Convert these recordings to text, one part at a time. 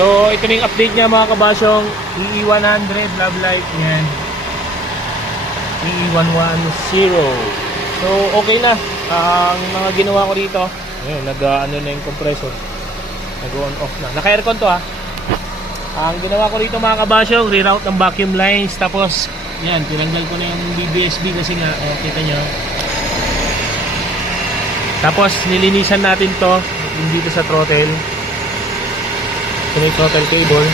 So, ito na yung update niya mga kabasyong. EE100 Love Light. Yan. EE110. So, okay na. Ang mga ginawa ko dito, ayun, nag-ano na yung compressor. Nag-on off na. Naka-aircon to ha. Ang ginawa ko dito mga kabasyong, reroute ng vacuum lines. Tapos, yan, tinanggal ko na yung BBSB kasi nga, kita nyo. Tapos, nilinisan natin to yung dito sa throttle. So, may throttle cable.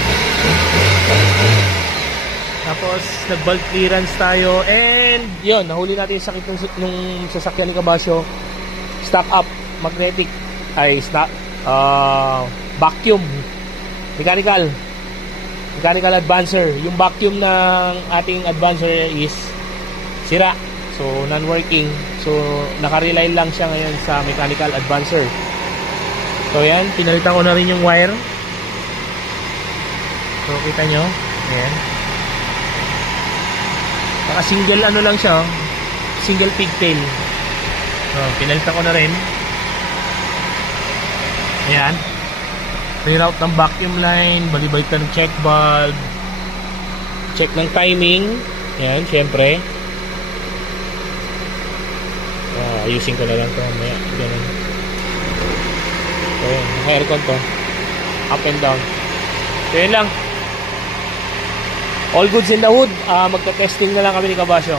Tapos, nag-bulk clearance tayo. And, yun, nahuli natin yung sakit nung sasakyan ni Kabasyo. Stock up, magnetic. Ay, stock, vacuum. Mechanical advancer. Yung vacuum ng ating advancer is sira. So, non-working. So, nakarely lang siya ngayon sa mechanical advancer. So, yan. Pinalitan ko na rin yung wire. So, kita nyo. Ayan. Naka single ano lang siya. Single pigtail. So, pinalitan ko na rin. Ayan. Reroute ng vacuum line. Balibalik ng check valve. Check ng timing. Ayan, syempre. Ayusin ko na lang ito. Ganun. So, ayan. Naka-aircon to. Up and down. So, yun lang. All goods in the hood. Magta-testing na lang kami ni Kabasyo.